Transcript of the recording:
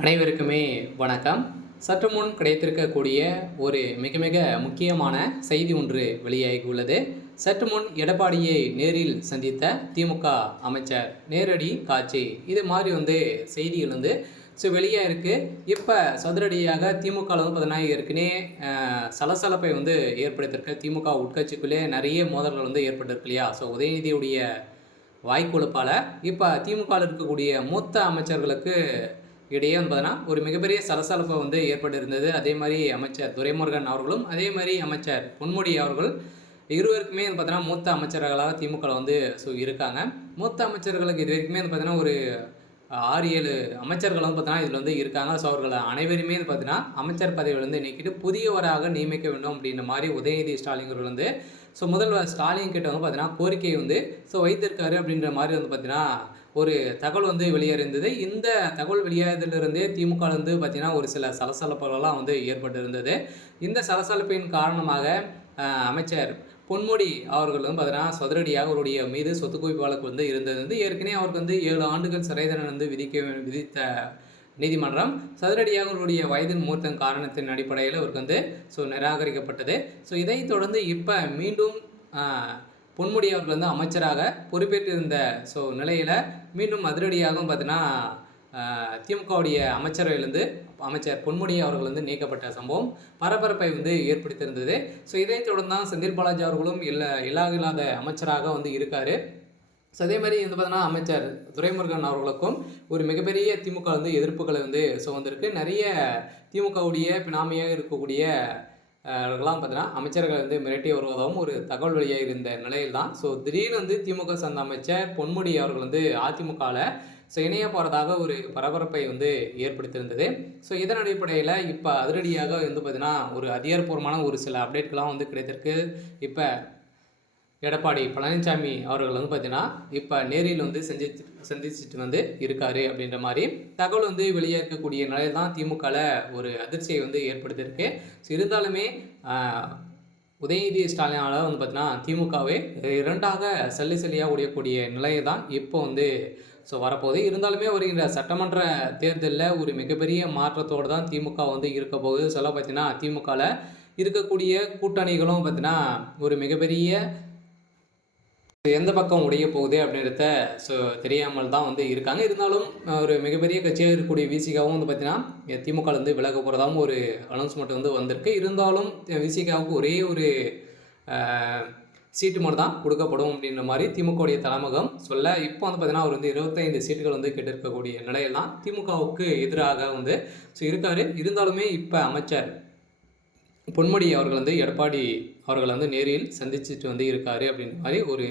அனைவருக்குமே வணக்கம். சற்று முன் கிடைத்திருக்கக்கூடிய ஒரு மிக மிக முக்கியமான செய்தி ஒன்று வெளியாகி உள்ளது. சற்று முன் எடப்பாடியை நேரில் சந்தித்த திமுக அமைச்சர் நேரடி காட்சி, இது மாதிரி செய்திகள் வெளியாக இருக்குது. இப்போ சதுரடியாக திமுக பார்த்தீங்கன்னா ஏற்கனவே சலசலப்பை ஏற்படுத்தியிருக்க. திமுக உட்கட்சிக்குள்ளே நிறைய மோதல்கள் ஏற்பட்டிருக்கு இல்லையா? உதயநிதியுடைய வாய்க்கொழுப்பால் இப்போ திமுகவில் இருக்கக்கூடிய மூத்த அமைச்சர்களுக்கு இடையே பார்த்தீங்கன்னா ஒரு மிகப்பெரிய சலசலப்பு ஏற்பட்டிருந்தது. அதே மாதிரி அமைச்சர் துரைமுருகன் அவர்களும், அதே மாதிரி அமைச்சர் பொன்முடி அவர்கள் இருவருக்குமே பார்த்தீங்கன்னா மூத்த அமைச்சர்களாக திமுக இருக்காங்க. மூத்த அமைச்சர்களுக்கு இது வரைக்குமே பார்த்தீங்கன்னா ஒரு 6-7 அமைச்சர்கள் பார்த்தீங்கன்னா இதில் இருக்காங்க. அவர்கள் அனைவருமே பார்த்தீங்கன்னா அமைச்சர் பதவியில் நீக்கிட்டு புதியவராக நியமிக்க வேண்டும் அப்படின்ற மாதிரி உதயநிதி ஸ்டாலின் அவர்கள் முதல்வர் ஸ்டாலின் கிட்ட பார்த்தீங்கன்னா கோரிக்கையை வைத்திருக்காரு அப்படின்ற மாதிரி பார்த்தீங்கன்னா ஒரு தகவல் வெளியேறிருந்தது. இந்த தகவல் வெளியாகிறதுலேருந்தே திமுக பார்த்தீங்கன்னா ஒரு சில சலசலப்புகள்லாம் ஏற்பட்டு இருந்தது. இந்த சலசலப்பின் காரணமாக அமைச்சர் பொன்முடி அவர்கள் பார்த்தீங்கன்னா சதுரடியாக அவருடைய மீது சொத்து குவிப்பு வழக்கு இருந்தது. ஏற்கனவே அவருக்கு 7 ஆண்டுகள் சிறை தண்டனை விதித்த நீதிமன்றம் சதுரடியாக அவருடைய வயதின் மூத்த காரணத்தின் அடிப்படையில் அவருக்கு நிராகரிக்கப்பட்டது. இதைத் தொடர்ந்து இப்போ மீண்டும் பொன்முடி அவர்கள் அமைச்சராக பொறுப்பேற்றிருந்த நிலையில் மீண்டும் அதிரடியாகவும் பார்த்தீங்கன்னா திமுகவுடைய அமைச்சரவையிலிருந்து அமைச்சர் பொன்முடி அவர்கள் நீக்கப்பட்ட சம்பவம் பரபரப்பை ஏற்படுத்தியிருந்தது. இதைத் தொடர்ந்து தான் செந்தில் பாலாஜி அவர்களும் இல்லாத அமைச்சராக இருக்கார். அதே மாதிரி பார்த்தீங்கன்னா அமைச்சர் துரைமுருகன் அவர்களுக்கும் ஒரு மிகப்பெரிய திமுக எதிர்ப்புகளை வந்திருக்கு. நிறைய திமுகவுடைய பினாமியாக இருக்கக்கூடிய எல்லாம் பார்த்தீங்கன்னா அமைச்சர்கள் மிரட்டி வருவதாகவும் ஒரு தகவல் வெளியாக இருந்த நிலையில் தான் திடீர்னு திமுக சார்ந்த அமைச்சர் பொன்முடி அவர்கள் அதிமுகவில் இணைய போகிறதாக ஒரு பரபரப்பை ஏற்படுத்தியிருந்தது. இதன் அடிப்படையில் இப்போ அதிரடியாக பார்த்தீங்கன்னா ஒரு அதிகாரப்பூர்வமான ஒரு சில அப்டேட்கள்லாம் கிடைத்திருக்கு. இப்போ எடப்பாடி பழனிசாமி அவர்கள் பார்த்தீங்கன்னா இப்போ நேரில் சந்திச்சுட்டு இருக்காரு அப்படின்ற மாதிரி தகவல் வெளியே இருக்கக்கூடிய நிலையில் தான் திமுகவில் ஒரு அதிர்ச்சியை ஏற்படுத்தியிருக்கு. இருந்தாலுமே உதயநிதி ஸ்டாலினால் பார்த்தீங்கன்னா திமுகவே இரண்டாக சல்லியாக உடையக்கூடிய நிலையை தான் இப்போ வரப்போகுது. இருந்தாலுமே வருகின்ற சட்டமன்ற தேர்தலில் ஒரு மிகப்பெரிய மாற்றத்தோடு தான் திமுக இருக்க போகுது. சொல்ல பார்த்தீங்கன்னா திமுகவில் இருக்கக்கூடிய கூட்டணிகளும் பார்த்தீங்கன்னா ஒரு மிகப்பெரிய எந்த பக்கம் உடைய போகுது அப்படின்றத தெரியாமல் தான் இருக்காங்க. இருந்தாலும் ஒரு மிகப்பெரிய கட்சியாக இருக்கக்கூடிய விசிகாவும் பார்த்தீங்கன்னா திமுக விலக போகிறதாகவும் ஒரு அனௌன்ஸ்மெண்ட் வந்திருக்கு. இருந்தாலும் விசிகாவுக்கு ஒரே ஒரு சீட்டு மட்டும் தான் கொடுக்கப்படும் அப்படின்ற மாதிரி திமுகவுடைய தலைமகம் சொல்ல இப்போ பார்த்தீங்கன்னா அவர் 25 சீட்டுகள் கேட்டிருக்கக்கூடிய நிலையில் தான் திமுகவுக்கு எதிராக இருக்கார். இருந்தாலுமே இப்போ அமைச்சர் பொன்முடி அவர்கள் எடப்பாடி அவர்கள் நேரில் சந்திச்சுட்டு இருக்காரு அப்படின்ற மாதிரி ஒரு